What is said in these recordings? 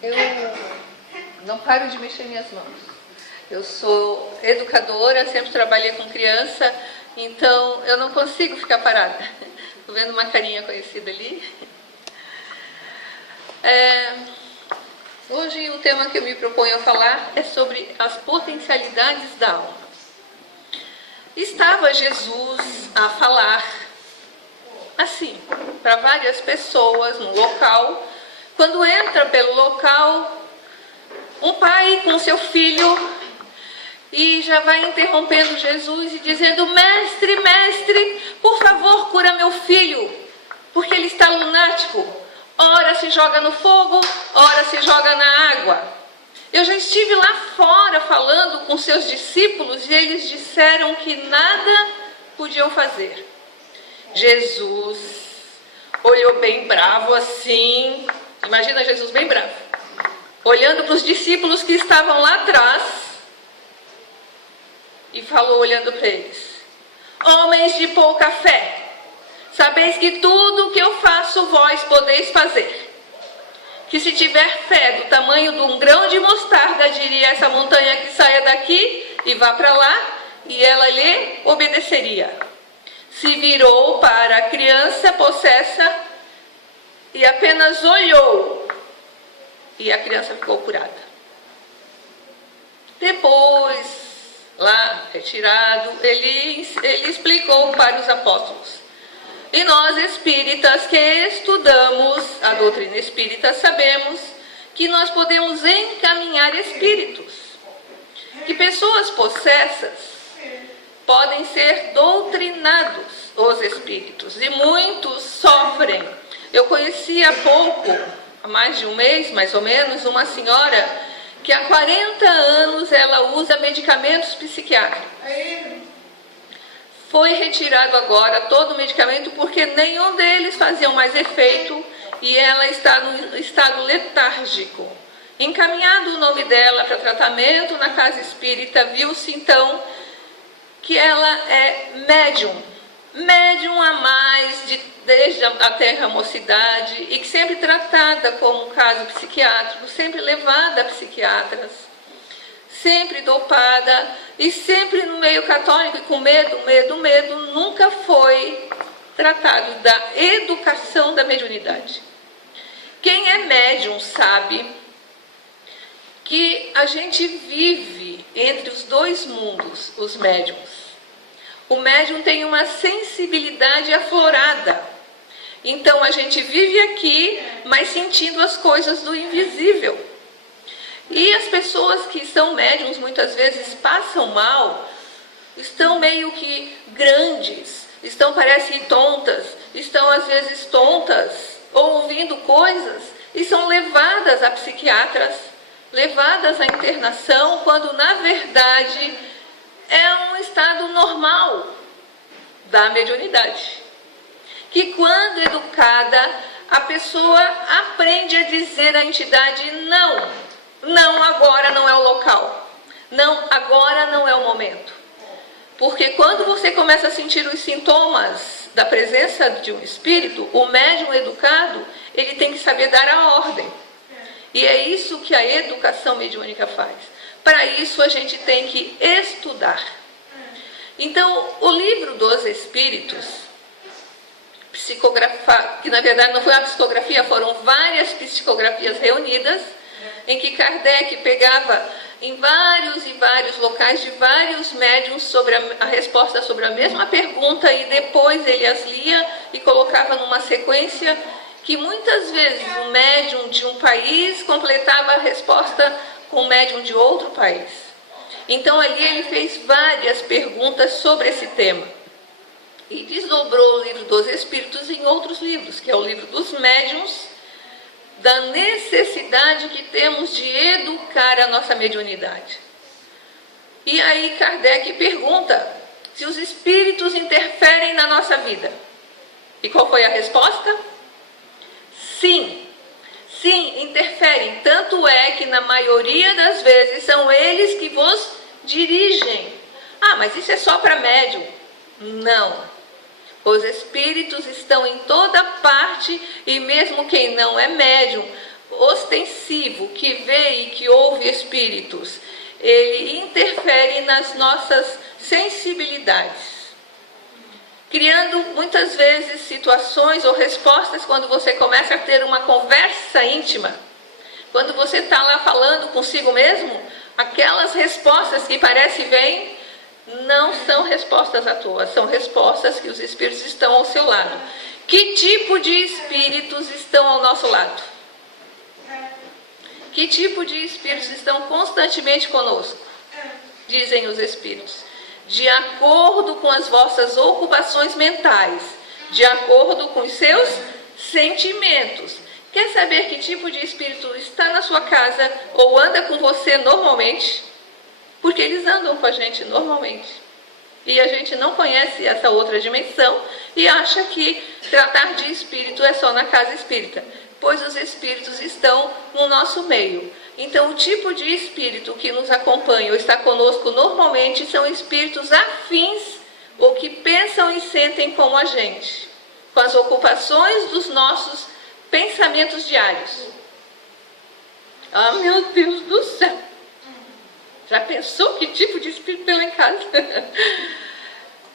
Eu não paro de mexer minhas mãos. Eu sou educadora, sempre trabalhei com criança, então eu não consigo ficar parada. Estou vendo uma carinha conhecida ali. Hoje o tema que eu me proponho a falar é sobre as potencialidades da alma. Estava Jesus a falar assim, para várias pessoas no local. Quando entra pelo local, um pai com seu filho e já vai interrompendo Jesus e dizendo: mestre, mestre, por favor, cura meu filho, porque ele está lunático. Ora se joga no fogo, ora se joga na água. Eu já estive lá fora falando com seus discípulos e eles disseram que nada podiam fazer. Jesus olhou bem bravo assim, imagina Jesus bem bravo, olhando para os discípulos que estavam lá atrás e falou olhando para eles: homens de pouca fé, sabeis que tudo o que eu faço vós podeis fazer. Que se tiver fé do tamanho de um grão de mostarda, diria essa montanha que saia daqui e vá para lá, e ela lhe obedeceria. Se virou para a criança possessa e apenas olhou, e a criança ficou curada. Depois, lá retirado, ele explicou para os apóstolos. E nós espíritas que estudamos a doutrina espírita sabemos que nós podemos encaminhar espíritos. Que pessoas possessas podem ser doutrinados, os espíritos, e muitos sofrem. Eu conheci há pouco, há mais de um mês mais ou menos, uma senhora que há 40 anos ela usa medicamentos psiquiátricos. Foi retirado agora todo o medicamento porque nenhum deles fazia mais efeito e ela está no estado letárgico. Encaminhado o nome dela para tratamento na casa espírita, viu-se então que ela é médium há mais desde a terra mocidade, e que sempre tratada como um caso psiquiátrico, sempre levada a psiquiatras, sempre dopada, e sempre no meio católico e com medo, nunca foi tratado da educação da mediunidade. Quem é médium sabe que a gente vive entre os dois mundos, os médiums. O médium tem uma sensibilidade aflorada. Então a gente vive aqui, mas sentindo as coisas do invisível. E as pessoas que são médiums muitas vezes passam mal, estão meio que grandes, parecem tontas, estão às vezes tontas, ou ouvindo coisas, e são levadas a psiquiatras, levadas à internação, quando na verdade é um estado normal da mediunidade. Que quando educada, a pessoa aprende a dizer à entidade não. Não, agora não é o local. Não, agora não é o momento. Porque quando você começa a sentir os sintomas da presença de um espírito, o médium educado, ele tem que saber dar a ordem. E é isso que a educação mediúnica faz. Para isso a gente tem que estudar. Então, o livro dos Espíritos, que na verdade não foi uma psicografia, foram várias psicografias reunidas, em que Kardec pegava em vários e vários locais de vários médiuns sobre a resposta sobre a mesma pergunta, e depois ele as lia e colocava numa sequência que muitas vezes o médium de um país completava a resposta com o médium de outro país. Então ali ele fez várias perguntas sobre esse tema e desdobrou o livro dos Espíritos em outros livros, que é o livro dos médiuns, da necessidade que temos de educar a nossa mediunidade. E aí Kardec pergunta se os espíritos interferem na nossa vida. E qual foi a resposta? Sim. Sim, interferem. Tanto é que na maioria das vezes são eles que vos dirigem. Ah, mas isso é só para médium. Não. Os espíritos estão em toda parte, e mesmo quem não é médium, sensível, que vê e que ouve espíritos, ele interfere nas nossas sensibilidades, criando muitas vezes situações ou respostas quando você começa a ter uma conversa íntima. Quando você está lá falando consigo mesmo, aquelas respostas que parece vêm, não são respostas à toa, são respostas que os espíritos estão ao seu lado. Que tipo de espíritos estão ao nosso lado? Que tipo de espíritos estão constantemente conosco? Dizem os espíritos. De acordo com as vossas ocupações mentais, de acordo com os seus sentimentos. Quer saber que tipo de espírito está na sua casa ou anda com você normalmente? Porque eles andam com a gente normalmente. E a gente não conhece essa outra dimensão e acha que tratar de espírito é só na casa espírita, pois os espíritos estão no nosso meio. Então, o tipo de espírito que nos acompanha ou está conosco normalmente são espíritos afins ou que pensam e sentem como a gente, com as ocupações dos nossos pensamentos diários. Ah, meu Deus do céu! Já pensou que tipo de espírito tem lá em casa?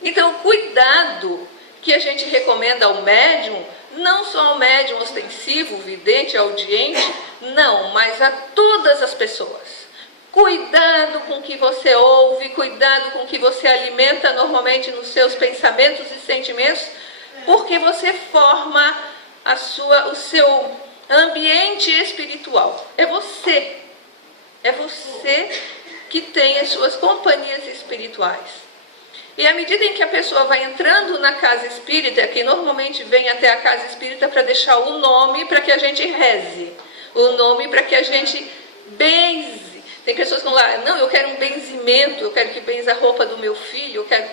Então, cuidado que a gente recomenda ao médium, não só ao médium ostensivo, vidente, audiente, não, mas a todas as pessoas. Cuidado com o que você ouve, cuidado com o que você alimenta normalmente nos seus pensamentos e sentimentos, porque você forma o seu ambiente espiritual. É você que tem as suas companhias espirituais. E à medida em que a pessoa vai entrando na casa espírita, que normalmente vem até a casa espírita para deixar o nome para que a gente reze, o nome para que a gente benze. Tem pessoas que vão lá, não, eu quero um benzimento, eu quero que benze a roupa do meu filho, eu quero...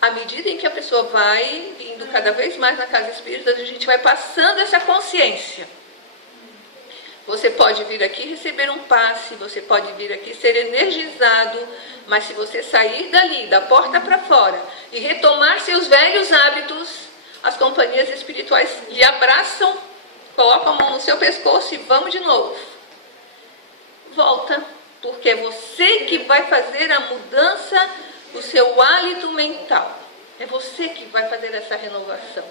À medida em que a pessoa vai indo cada vez mais na casa espírita, a gente vai passando essa consciência. Você pode vir aqui receber um passe, você pode vir aqui ser energizado, mas se você sair dali, da porta para fora, e retomar seus velhos hábitos, as companhias espirituais lhe abraçam, colocam a mão no seu pescoço e vamos de novo. Volta, porque é você que vai fazer a mudança do seu hálito mental. É você que vai fazer essa renovação.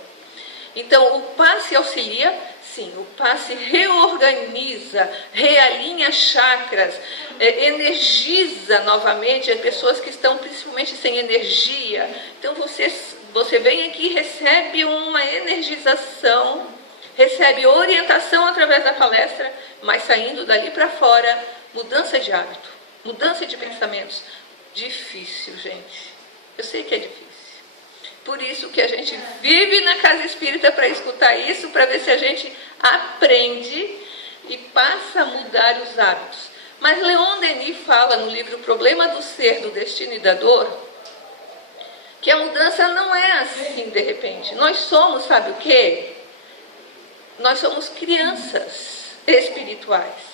Então, o passe auxilia, sim, o passe reorganiza, realinha chakras, energiza novamente as pessoas que estão principalmente sem energia. Então, você vem aqui e recebe uma energização, recebe orientação através da palestra, mas saindo dali para fora, mudança de hábito, mudança de pensamentos. Difícil, gente. Eu sei que é difícil. Por isso que a gente vive na casa espírita para escutar isso, para ver se a gente aprende e passa a mudar os hábitos. Mas Leon Denis fala no livro O Problema do Ser, do Destino e da Dor, que a mudança não é assim de repente. Nós somos, sabe o quê? Nós somos crianças espirituais.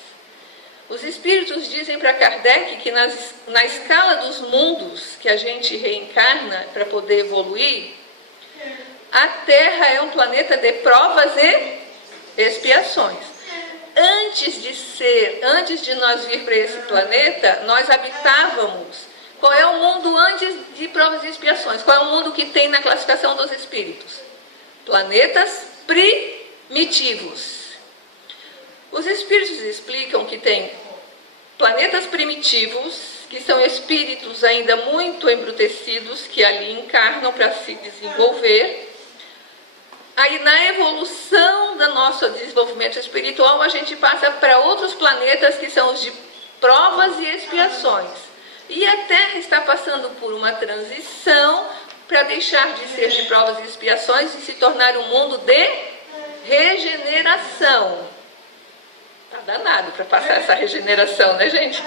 Os espíritos dizem para Kardec que na escala dos mundos que a gente reencarna para poder evoluir, a Terra é um planeta de provas e expiações. Antes de nós vir para esse planeta, nós habitávamos. Qual é o mundo antes de provas e expiações? Qual é o mundo que tem na classificação dos espíritos? Planetas primitivos. Os espíritos explicam que tem planetas primitivos, que são espíritos ainda muito embrutecidos, que ali encarnam para se desenvolver. Aí, na evolução do nosso desenvolvimento espiritual, a gente passa para outros planetas que são os de provas e expiações. E a Terra está passando por uma transição para deixar de ser de provas e expiações e se tornar um mundo de regeneração. Tá danado para passar essa regeneração, né, gente?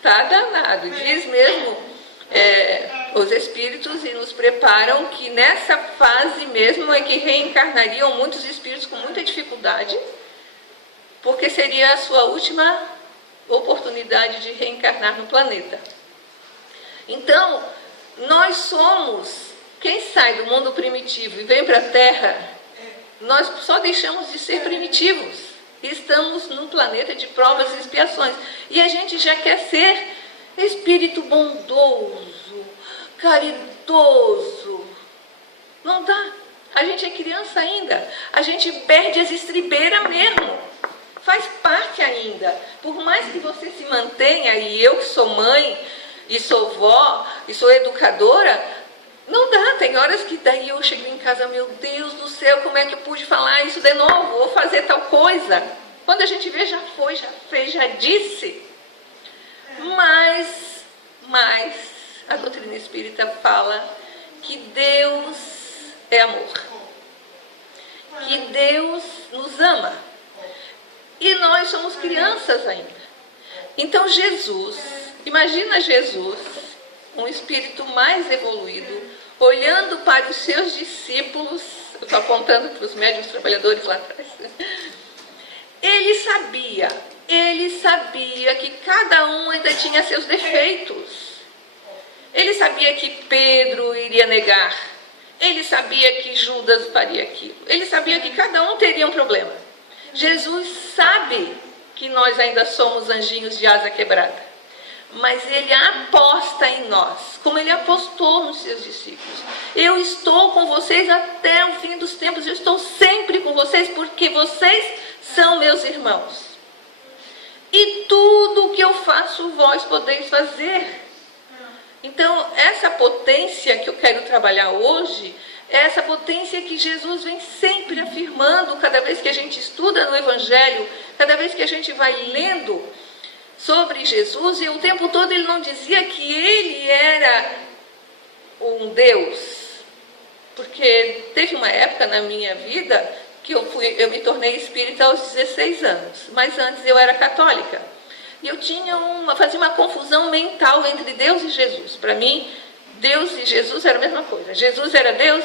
Tá danado. Diz mesmo os espíritos e nos preparam que nessa fase mesmo é que reencarnariam muitos espíritos com muita dificuldade, porque seria a sua última oportunidade de reencarnar no planeta. Então, nós somos, quem sai do mundo primitivo e vem para a Terra, nós só deixamos de ser primitivos. Estamos num planeta de provas e expiações. E a gente já quer ser espírito bondoso, caridoso. Não dá. A gente é criança ainda. A gente perde as estribeiras mesmo. Faz parte ainda. Por mais que você se mantenha, e eu que sou mãe, e sou vó, e sou educadora, não dá. Tem horas que daí eu chego em casa, meu Deus do céu, como é que eu pude falar isso de novo? Ou fazer tal coisa. Quando a gente vê, já foi, já fez, já disse. Mas a doutrina espírita fala que Deus é amor. Que Deus nos ama. E nós somos crianças ainda. Então Jesus, imagina Jesus, um espírito mais evoluído, olhando para os seus discípulos, eu estou apontando para os médiuns trabalhadores lá atrás. Ele sabia que cada um ainda tinha seus defeitos. Ele sabia que Pedro iria negar. Ele sabia que Judas faria aquilo. Ele sabia que cada um teria um problema. Jesus sabe que nós ainda somos anjinhos de asa quebrada. Mas ele aposta em nós, como ele apostou nos seus discípulos. Eu estou com vocês até o fim dos tempos. Eu estou sempre com vocês porque vocês são meus irmãos. E tudo o que eu faço, vós podeis fazer. Então, essa potência que eu quero trabalhar hoje, é essa potência que Jesus vem sempre afirmando, cada vez que a gente estuda no Evangelho, cada vez que a gente vai lendo sobre Jesus, e o tempo todo ele não dizia que ele era um Deus. Porque teve uma época na minha vida que eu me tornei espírita aos 16 anos, mas antes eu era católica. E eu fazia uma confusão mental entre Deus e Jesus. Para mim, Deus e Jesus era a mesma coisa. Jesus era Deus.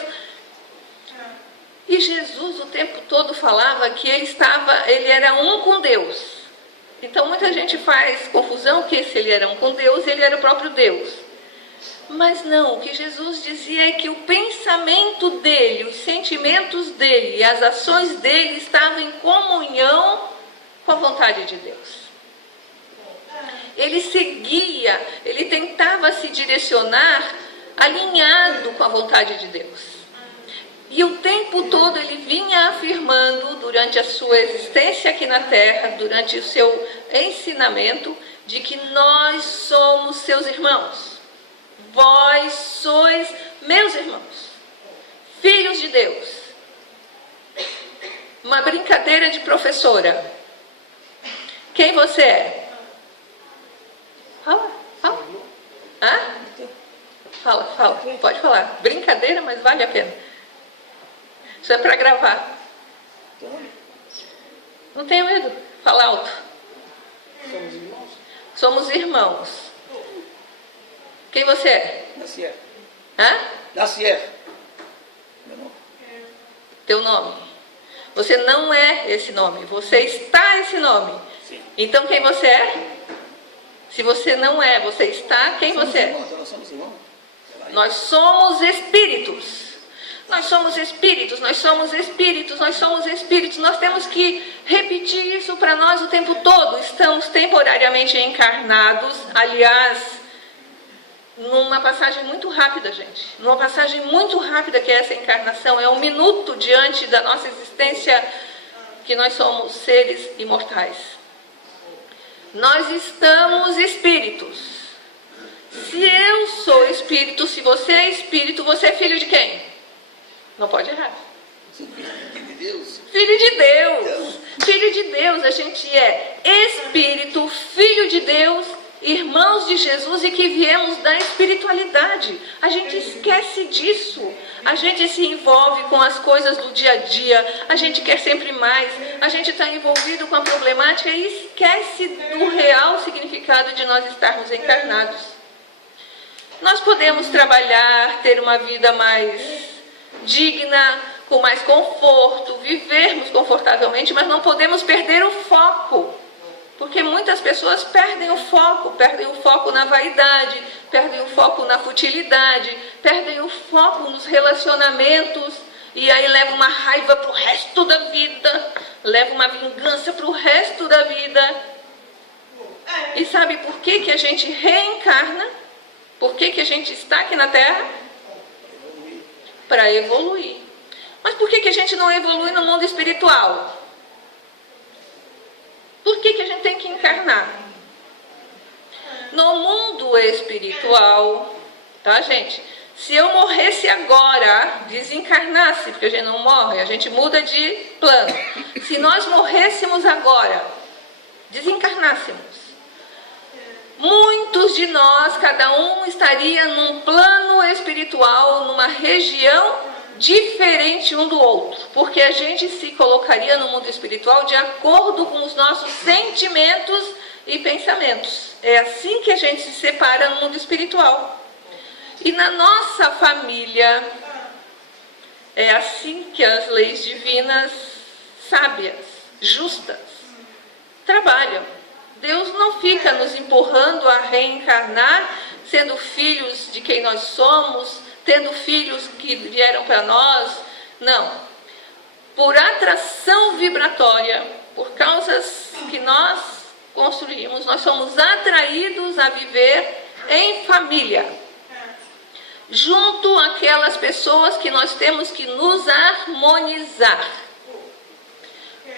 E Jesus o tempo todo falava que ele era um com Deus. Então muita gente faz confusão que se ele era um com Deus, ele era o próprio Deus. Mas não, o que Jesus dizia é que o pensamento dele, os sentimentos dele e as ações dele estavam em comunhão com a vontade de Deus. Ele seguia, ele tentava se direcionar alinhado com a vontade de Deus. E o tempo todo ele vinha afirmando, durante a sua existência aqui na Terra, durante o seu ensinamento, de que nós somos seus irmãos. Vós sois meus irmãos, filhos de Deus. Uma brincadeira de professora. Quem você é? Fala. Hã? Fala. Pode falar. Brincadeira, mas vale a pena. Isso é para gravar. Não tenha medo. Fala alto. Somos irmãos? Somos irmãos. Quem você é? Dacier. Hã? Dacier. Meu nome. Teu nome. Você não é esse nome. Você está esse nome. Sim. Então quem você é? Se você não é, você está, quem Somos você é? irmãos, nós somos irmãos. Nós somos espíritos. Nós somos espíritos, nós somos espíritos, nós somos espíritos. Nós temos que repetir isso para nós o tempo todo. Estamos temporariamente encarnados. Aliás, numa passagem muito rápida, gente. Numa passagem muito rápida que é essa encarnação. É um minuto diante da nossa existência que nós somos seres imortais. Nós estamos espíritos. Se eu sou espírito, se você é espírito, você é filho de quem? Não pode errar. Filho de Deus. Filho de Deus. Filho de Deus. A gente é espírito, filho de Deus, irmãos de Jesus e que viemos da espiritualidade. A gente esquece disso. A gente se envolve com as coisas do dia a dia. A gente quer sempre mais. A gente está envolvido com a problemática e esquece do real significado de nós estarmos encarnados. Nós podemos trabalhar, ter uma vida mais digna, com mais conforto, vivermos confortavelmente, mas não podemos perder o foco. Porque muitas pessoas perdem o foco na vaidade, perdem o foco na futilidade, perdem o foco nos relacionamentos, e aí levam uma raiva para o resto da vida. leva uma vingança para o resto da vida. E sabe por que que a gente reencarna? Por que que a gente está aqui na Terra? Para evoluir. Mas por que que a gente não evolui no mundo espiritual? Por que que a gente tem que encarnar? No mundo espiritual, tá, gente? Se eu morresse agora, desencarnasse, porque a gente não morre, a gente muda de plano. Se nós morrêssemos agora, desencarnássemos, muitos de nós, cada um estaria num plano espiritual, numa região diferente um do outro, porque a gente se colocaria no mundo espiritual de acordo com os nossos sentimentos e pensamentos. É assim que a gente se separa no mundo espiritual. E na nossa família, é assim que as leis divinas, sábias, justas, trabalham. Deus não fica nos empurrando a reencarnar, sendo filhos de quem nós somos, tendo filhos que vieram para nós. Não. Por atração vibratória, por causas que nós construímos, nós somos atraídos a viver em família, junto àquelas pessoas que nós temos que nos harmonizar.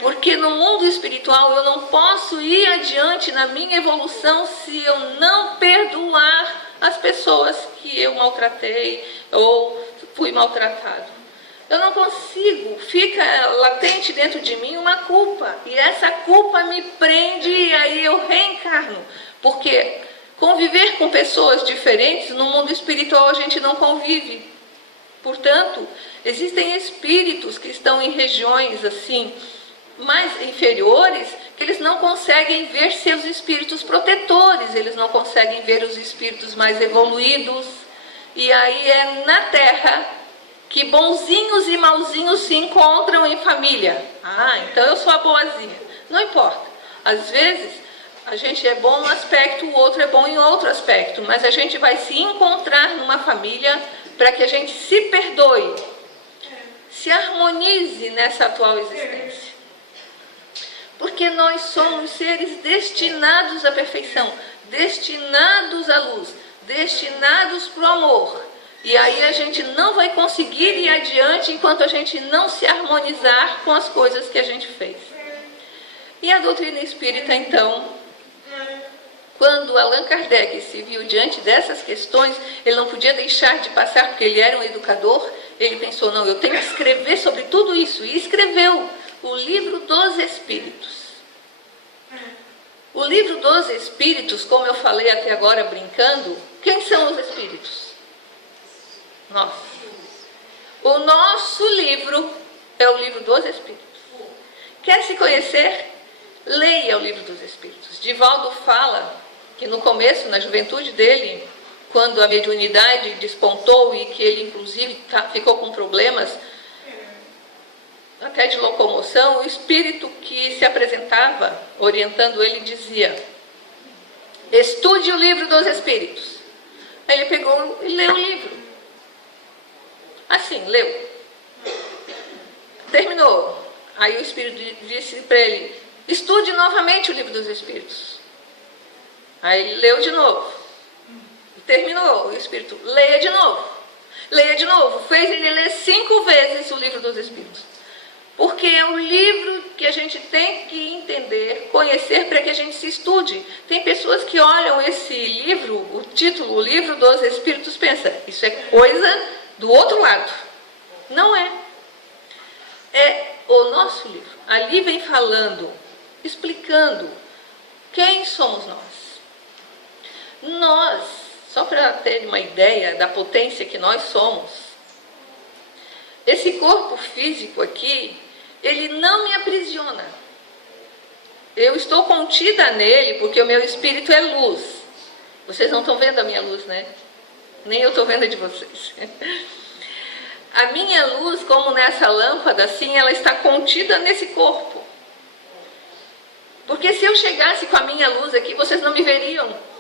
Porque no mundo espiritual eu não posso ir adiante na minha evolução se eu não perdoar as pessoas que eu maltratei ou fui maltratado. Eu não consigo, fica latente dentro de mim uma culpa. E essa culpa me prende e aí eu reencarno. Porque conviver com pessoas diferentes, no mundo espiritual a gente não convive. Portanto, existem espíritos que estão em regiões assim, mais inferiores, que eles não conseguem ver seus espíritos protetores, eles não conseguem ver os espíritos mais evoluídos. E aí é na Terra que bonzinhos e mauzinhos se encontram em família. Ah, então eu sou a boazinha. Não importa. Às vezes a gente é bom num aspecto, o outro é bom em outro aspecto, mas a gente vai se encontrar numa família para que a gente se perdoe, se harmonize nessa atual existência. Porque nós somos seres destinados à perfeição, destinados à luz, destinados para o amor. E aí a gente não vai conseguir ir adiante enquanto a gente não se harmonizar com as coisas que a gente fez. E a doutrina espírita, então, quando Allan Kardec se viu diante dessas questões, ele não podia deixar de passar, porque ele era um educador, ele pensou, não, eu tenho que escrever sobre tudo isso. E escreveu o Livro dos Espíritos. O Livro dos Espíritos, como eu falei até agora brincando, quem são os espíritos? Nós. O nosso livro é o Livro dos Espíritos. Quer se conhecer? Leia o Livro dos Espíritos. Divaldo fala que no começo, na juventude dele, quando a mediunidade despontou e que ele inclusive ficou com problemas até de locomoção, o espírito que se apresentava, orientando ele, dizia: estude o Livro dos Espíritos. Aí ele pegou e leu o livro. Assim, leu. Terminou. Aí o espírito disse para ele: estude novamente o Livro dos Espíritos. Aí ele leu de novo. Terminou. O espírito: leia de novo. Leia de novo. Fez ele ler 5 vezes o Livro dos Espíritos. Porque é o livro que a gente tem que entender, conhecer, para que a gente se estude. Tem pessoas que olham esse livro, o título, o Livro dos Espíritos, pensam, isso é coisa do outro lado. Não é. É o nosso livro. Ali vem falando, explicando quem somos nós. Nós, só para ter uma ideia da potência que nós somos, esse corpo físico aqui, ele não me aprisiona. Eu estou contida nele porque o meu espírito é luz. Vocês não estão vendo a minha luz, né? Nem eu estou vendo a de vocês. A minha luz, como nessa lâmpada, assim, ela está contida nesse corpo. Porque se eu chegasse com a minha luz aqui, vocês não me veriam.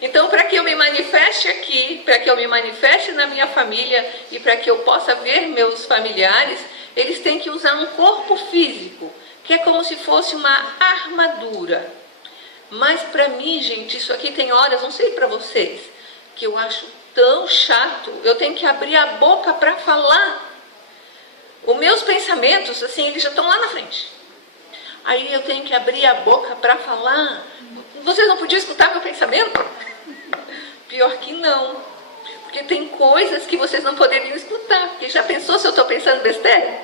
Então, para que eu me manifeste aqui, para que eu me manifeste na minha família e para que eu possa ver meus familiares, eles têm que usar um corpo físico, que é como se fosse uma armadura. Mas para mim, gente, isso aqui tem horas, não sei para vocês, que eu acho tão chato. Eu tenho que abrir a boca para falar. Os meus pensamentos, assim, eles já estão lá na frente. Aí eu tenho que abrir a boca para falar. Vocês não podiam escutar meu pensamento? Pior que não. Porque tem coisas que vocês não poderiam escutar. Porque já pensou se eu estou pensando besteira?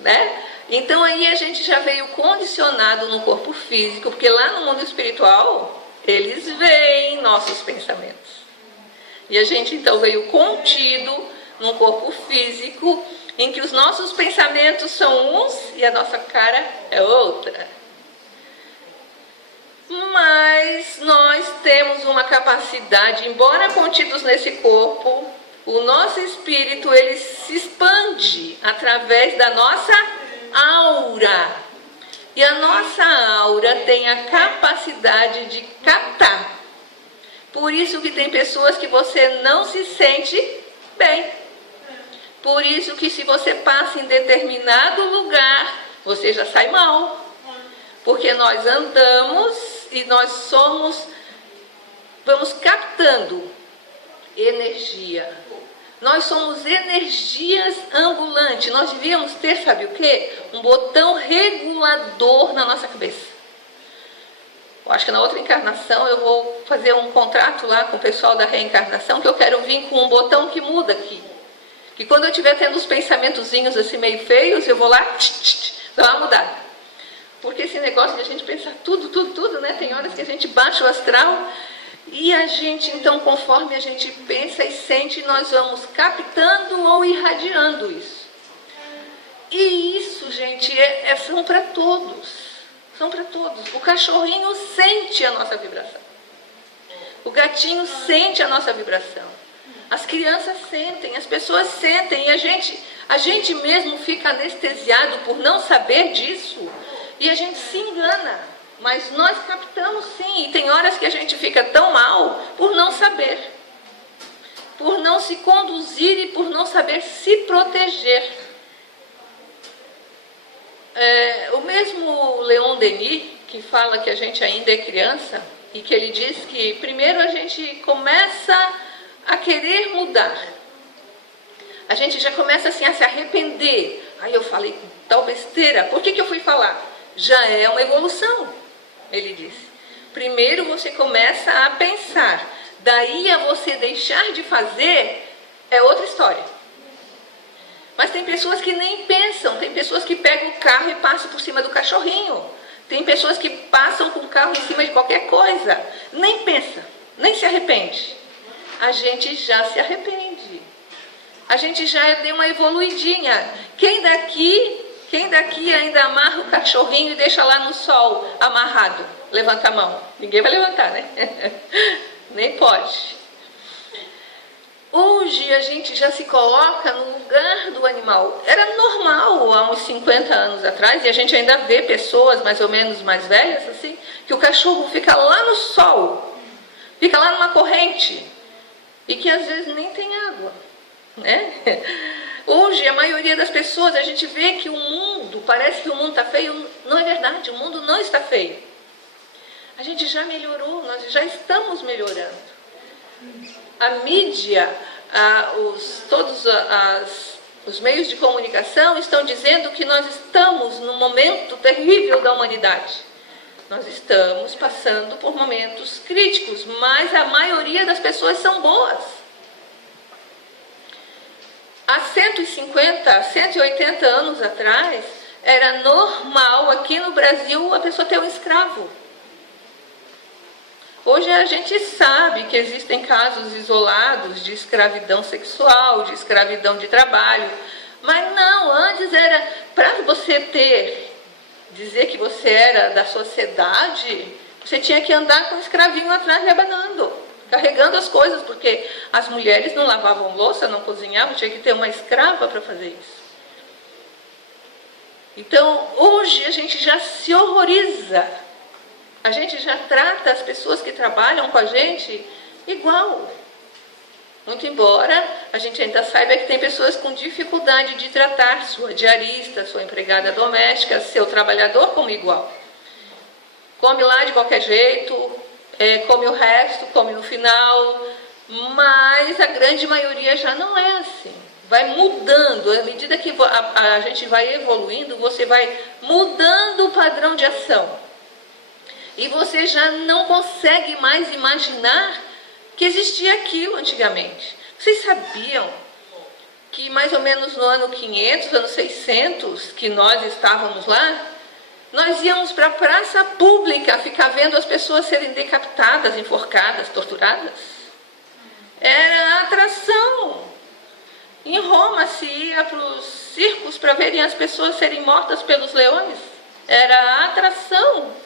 Né? Então aí a gente já veio condicionado no corpo físico. Porque lá no mundo espiritual, eles veem nossos pensamentos. E a gente então veio contido num corpo físico, em que os nossos pensamentos são uns e a nossa cara é outra. Mas nós temos uma capacidade, embora contidos nesse corpo, o nosso espírito ele se expande através da nossa aura. E a nossa aura tem a capacidade de captar. Por isso que tem pessoas que você não se sente bem. Por isso que se você passa em determinado lugar, você já sai mal. Porque nós andamos e nós vamos captando energia. Nós somos energias ambulantes. Nós devíamos ter, sabe o quê? Um botão regulador na nossa cabeça. Eu acho que na outra encarnação eu vou fazer um contrato lá com o pessoal da reencarnação, que eu quero vir com um botão que muda aqui. Que quando eu estiver tendo os pensamentozinhos assim meio feios, eu vou lá, dar uma mudada. Porque esse negócio de a gente pensar tudo, né? Tem horas que a gente baixa o astral e a gente, então, conforme a gente pensa e sente, nós vamos captando ou irradiando isso. E isso, gente, são para todos. São para todos. O cachorrinho sente a nossa vibração. O gatinho sente a nossa vibração. As crianças sentem, as pessoas sentem, e a gente mesmo fica anestesiado por não saber disso, e a gente se engana, mas nós captamos sim, e tem horas que a gente fica tão mal por não saber, por não se conduzir e por não saber se proteger. O mesmo Leon Denis, que fala que a gente ainda é criança, e que ele diz que primeiro a gente começa a querer mudar. A gente já começa assim a se arrepender. Aí eu falei tal besteira, por que eu fui falar? Já é uma evolução, ele disse. Primeiro você começa a pensar, daí a você deixar de fazer é outra história. Mas tem pessoas que nem pensam, tem pessoas que pegam o carro e passam por cima do cachorrinho. Tem pessoas que passam com o carro em cima de qualquer coisa, nem pensa, nem se arrepende. A gente já se arrepende. A gente já deu uma evoluidinha. Quem daqui ainda amarra o cachorrinho e deixa lá no sol amarrado? Levanta a mão. Ninguém vai levantar, né? Nem pode. Hoje a gente já se coloca no lugar do animal. Era normal há uns 50 anos atrás, e a gente ainda vê pessoas mais ou menos mais velhas assim, que o cachorro fica lá no sol, fica lá numa corrente, e que às vezes nem tem água, né? Hoje a maioria das pessoas, a gente vê que o mundo, parece que o mundo está feio. Não é verdade, o mundo não está feio. A gente já melhorou, nós já estamos melhorando. A mídia, todos os meios de comunicação estão dizendo que nós estamos num momento terrível da humanidade. Nós estamos passando por momentos críticos, mas a maioria das pessoas são boas. Há 150, 180 anos atrás, era normal aqui no Brasil a pessoa ter um escravo. Hoje a gente sabe que existem casos isolados de escravidão sexual, de escravidão de trabalho, mas não, antes era para você dizer que você era da sociedade, você tinha que andar com um escravinho atrás rebanando, carregando as coisas, porque as mulheres não lavavam louça, não cozinhavam, tinha que ter uma escrava para fazer isso. Então, hoje a gente já se horroriza. A gente já trata as pessoas que trabalham com a gente igual. Muito embora a gente ainda saiba que tem pessoas com dificuldade de tratar sua diarista, sua empregada doméstica, seu trabalhador como igual. Come lá de qualquer jeito, come o resto, come no final, mas a grande maioria já não é assim. Vai mudando, à medida que a gente vai evoluindo, você vai mudando o padrão de ação. E você já não consegue mais imaginar que existia aquilo antigamente. Vocês sabiam que mais ou menos no ano 500, ano 600, que nós estávamos lá, nós íamos para a praça pública ficar vendo as pessoas serem decapitadas, enforcadas, torturadas? Era atração. Em Roma se ia para os circos para verem as pessoas serem mortas pelos leões. Era atração.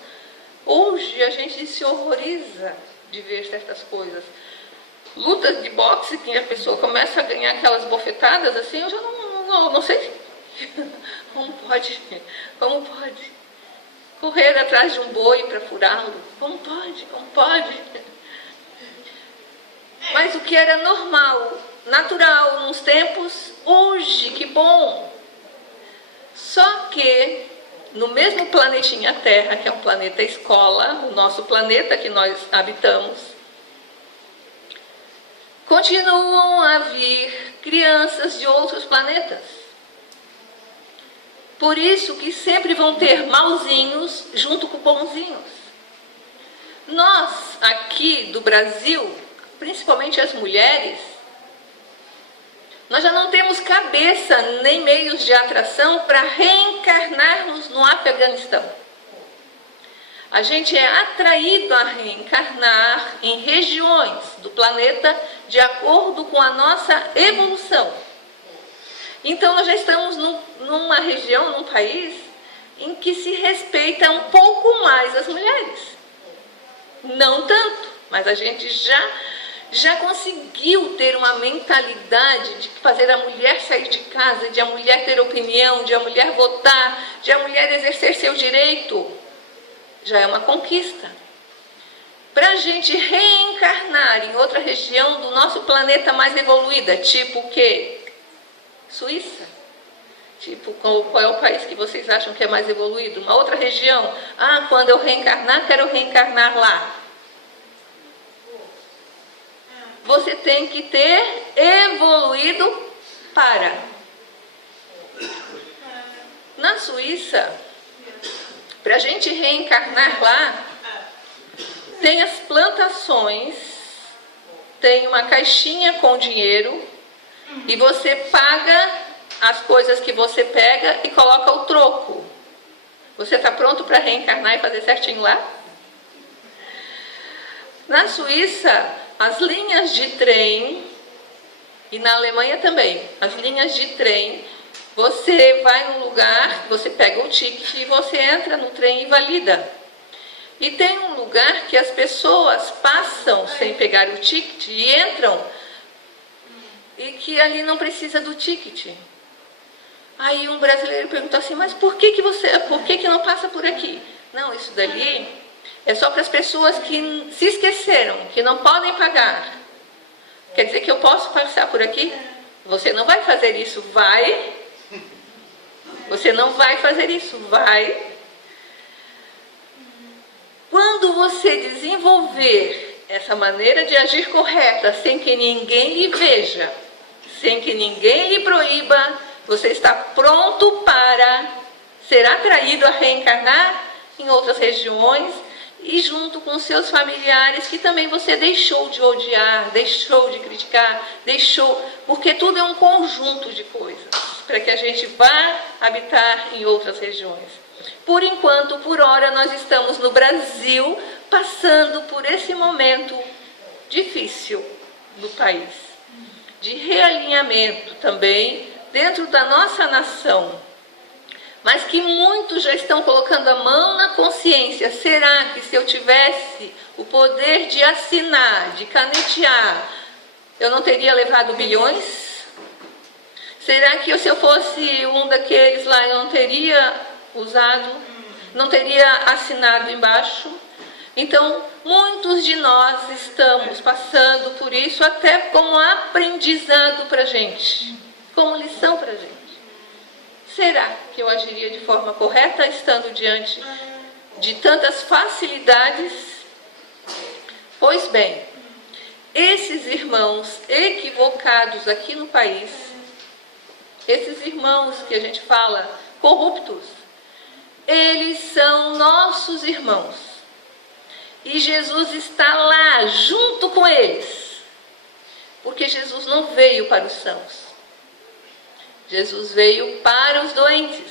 Hoje a gente se horroriza de ver certas coisas. Lutas de boxe que a pessoa começa a ganhar aquelas bofetadas assim, eu já não sei. Como pode? Como pode? Correr atrás de um boi para furá-lo? Como pode? Como pode? Mas o que era normal, natural nos tempos, hoje, que bom! Só que no mesmo planetinha Terra, que é um planeta escola, o nosso planeta que nós habitamos, continuam a vir crianças de outros planetas. Por isso que sempre vão ter mauzinhos junto com bonzinhos. Nós, aqui do Brasil, principalmente as mulheres, nós já não temos cabeça nem meios de atração para reencarnarmos no Afeganistão. A gente é atraído a reencarnar em regiões do planeta de acordo com a nossa evolução. Então nós já estamos numa região, num país, em que se respeita um pouco mais as mulheres. Não tanto, mas a gente já conseguiu ter uma mentalidade de fazer a mulher sair de casa, de a mulher ter opinião, de a mulher votar, de a mulher exercer seu direito. Já é uma conquista. Para a gente reencarnar em outra região do nosso planeta mais evoluída, tipo o quê? Suíça. Tipo, qual é o país que vocês acham que é mais evoluído? Uma outra região. Ah, quando eu reencarnar, quero reencarnar lá. Você tem que ter evoluído para. Na Suíça, para a gente reencarnar lá, tem as plantações, tem uma caixinha com dinheiro e você paga as coisas que você pega e coloca o troco. Você está pronto para reencarnar e fazer certinho lá? Na Suíça, as linhas de trem, e na Alemanha também, as linhas de trem, você vai num lugar, você pega o ticket e você entra no trem e valida. E tem um lugar que as pessoas passam sem pegar o ticket e entram, e que ali não precisa do ticket. Aí um brasileiro perguntou assim, mas por que não passa por aqui? Não, isso dali é só para as pessoas que se esqueceram, que não podem pagar. Quer dizer que eu posso passar por aqui? Você não vai fazer isso, vai? Você não vai fazer isso, vai? Quando você desenvolver essa maneira de agir correta, sem que ninguém lhe veja, sem que ninguém lhe proíba, você está pronto para ser atraído a reencarnar em outras regiões e junto com seus familiares que também você deixou de odiar, deixou de criticar, porque tudo é um conjunto de coisas para que a gente vá habitar em outras regiões. Por enquanto, por hora, nós estamos no Brasil passando por esse momento difícil do país, de realinhamento também dentro da nossa nação, mas que muitos já estão colocando a mão na consciência. Será que se eu tivesse o poder de assinar, de canetear, eu não teria levado bilhões? Será que se eu fosse um daqueles lá, eu não teria usado, não teria assinado embaixo? Então, muitos de nós estamos passando por isso até como aprendizado para a gente, como lição para a gente. Será que eu agiria de forma correta estando diante de tantas facilidades? Pois bem, esses irmãos equivocados aqui no país, esses irmãos que a gente fala corruptos, eles são nossos irmãos. E Jesus está lá junto com eles. Porque Jesus não veio para os sãos. Jesus veio para os doentes.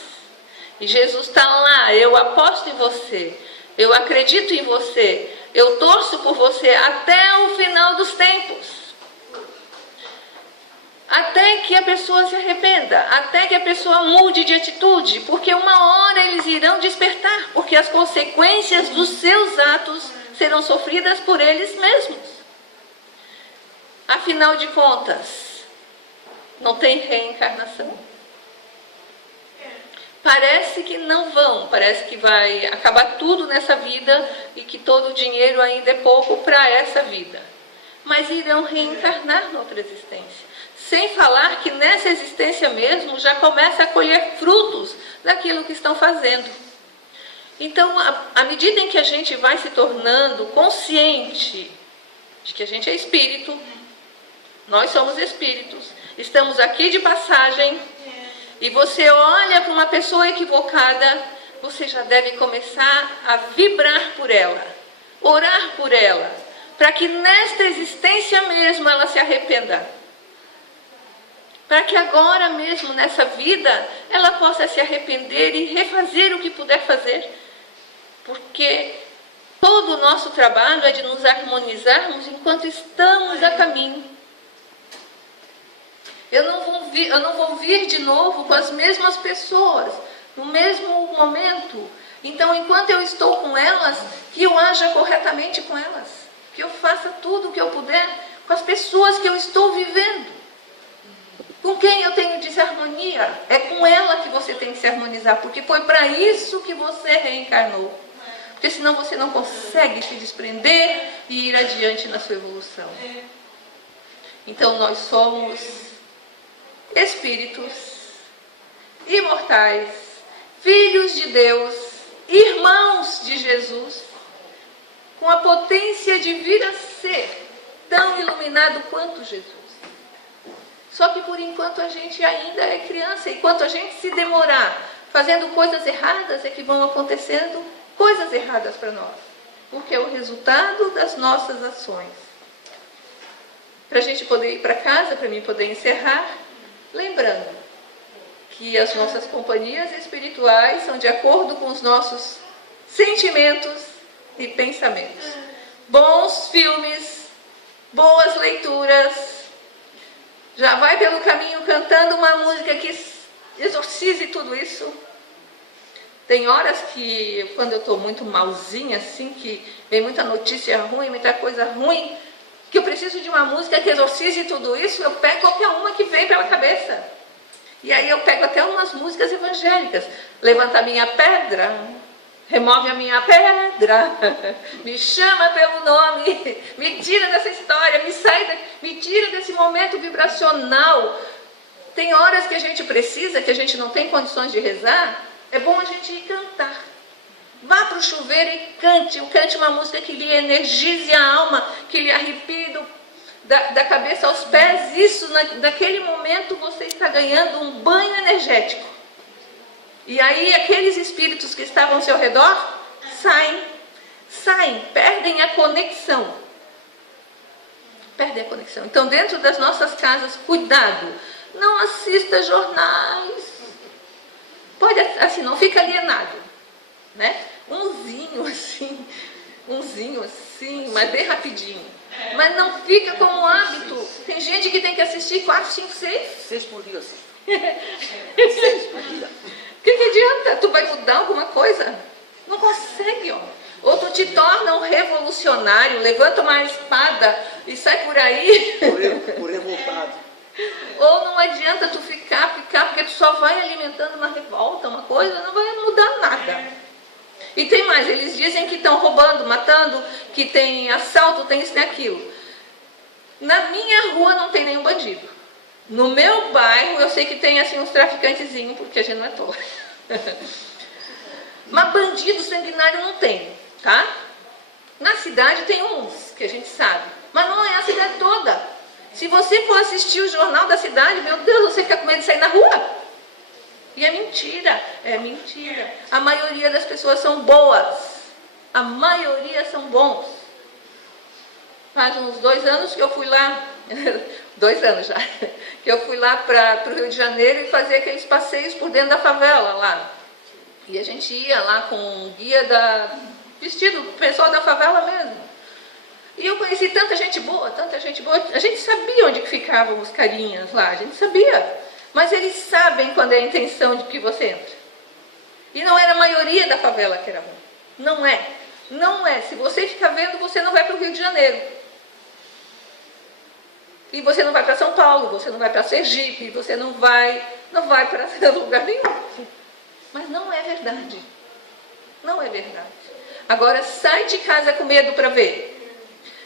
E Jesus está lá, eu aposto em você, eu acredito em você, eu torço por você até o final dos tempos. Até que a pessoa se arrependa, até que a pessoa mude de atitude, porque uma hora eles irão despertar, porque as consequências dos seus atos serão sofridas por eles mesmos. Afinal de contas, não tem reencarnação? Parece que não vão, parece que vai acabar tudo nessa vida e que todo o dinheiro ainda é pouco para essa vida. Mas irão reencarnar noutra existência. Sem falar que nessa existência mesmo já começa a colher frutos daquilo que estão fazendo. Então, à medida em que a gente vai se tornando consciente de que a gente é espírito, nós somos espíritos, estamos aqui de passagem, e você olha para uma pessoa equivocada, você já deve começar a vibrar por ela, orar por ela, para que nesta existência mesmo ela se arrependa. Para que agora mesmo, nessa vida, ela possa se arrepender e refazer o que puder fazer. Porque todo o nosso trabalho é de nos harmonizarmos enquanto estamos a caminho. Eu não vou vir de novo com as mesmas pessoas, no mesmo momento. Então, enquanto eu estou com elas, que eu haja corretamente com elas. Que eu faça tudo o que eu puder com as pessoas que eu estou vivendo. Com quem eu tenho desarmonia? É com ela que você tem que se harmonizar, porque foi para isso que você reencarnou. Porque senão você não consegue se desprender e ir adiante na sua evolução. Então nós somos espíritos imortais, filhos de Deus, irmãos de Jesus, com a potência de vir a ser tão iluminado quanto Jesus. Só que por enquanto a gente ainda é criança, enquanto a gente se demorar fazendo coisas erradas, é que vão acontecendo coisas erradas para nós, porque é o resultado das nossas ações. Para a gente poder ir para casa, para mim poder encerrar, lembrando que as nossas companhias espirituais são de acordo com os nossos sentimentos e pensamentos. Bons filmes, boas leituras, já vai pelo caminho cantando uma música que exorcize tudo isso. Tem horas que, quando eu estou muito malzinha, assim, que vem muita notícia ruim, muita coisa ruim, que eu preciso de uma música que exorcize tudo isso, eu pego qualquer uma que vem pela cabeça. E aí eu pego até umas músicas evangélicas. Levanta a minha pedra, remove a minha pedra, me chama pelo nome, me tira dessa história, me tira desse momento vibracional. Tem horas que a gente precisa, que a gente não tem condições de rezar, é bom a gente ir cantar. Vá para o chuveiro e cante uma música que lhe energize a alma, que lhe arrepie da cabeça aos pés. Isso, naquele momento, você está ganhando um banho energético. E aí aqueles espíritos que estavam ao seu redor saem, perdem a conexão. Perdem a conexão. Então, dentro das nossas casas, cuidado, não assista jornais. Pode, assim, não fica alienado, né? Umzinho assim, mas bem rapidinho. Mas não fica como hábito. Tem gente que tem que assistir 4, 5, 6. 6 por dia, sim. 6 por dia. O que adianta? Tu vai mudar alguma coisa? Não consegue, ó. Ou tu te torna um revolucionário, levanta uma espada e sai por aí. Por revoltado. Ou não adianta tu ficar, porque tu só vai alimentando uma revolta, uma coisa, não vai mudar nada. E tem mais, eles dizem que estão roubando, matando, que tem assalto, tem isso e aquilo. Na minha rua não tem nenhum bandido. No meu bairro eu sei que tem assim uns traficantezinhos, porque a gente não é tolo. Mas bandido sanguinário não tem, tá? Na cidade tem uns, que a gente sabe. Mas não é a cidade toda. Se você for assistir o jornal da cidade, meu Deus, você fica com medo de sair na rua. E é mentira, é mentira. A maioria das pessoas são boas. A maioria são bons. Faz uns 2 anos que eu fui lá, 2 anos já, que eu fui lá para o Rio de Janeiro e fazer aqueles passeios por dentro da favela lá. E a gente ia lá com um guia vestido, pessoal da favela mesmo. E eu conheci tanta gente boa, tanta gente boa. A gente sabia onde que ficavam os carinhas lá, a gente sabia. Mas eles sabem quando é a intenção de que você entra. E não era a maioria da favela que era ruim. Não é. Não é. Se você ficar vendo, você não vai para o Rio de Janeiro. E você não vai para São Paulo, você não vai para Sergipe, você não vai para lugar nenhum. Mas não é verdade. Não é verdade. Agora, sai de casa com medo para ver.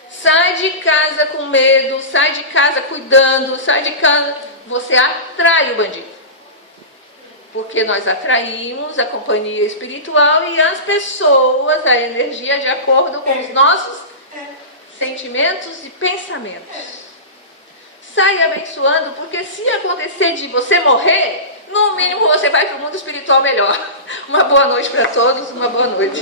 Sai de casa com medo, sai de casa cuidando, sai de casa... Você atrai o bandido. Porque nós atraímos a companhia espiritual e as pessoas, a energia de acordo com os nossos sentimentos e pensamentos. Sai abençoando, porque se acontecer de você morrer, no mínimo você vai para o mundo espiritual melhor. Uma boa noite para todos, uma boa noite.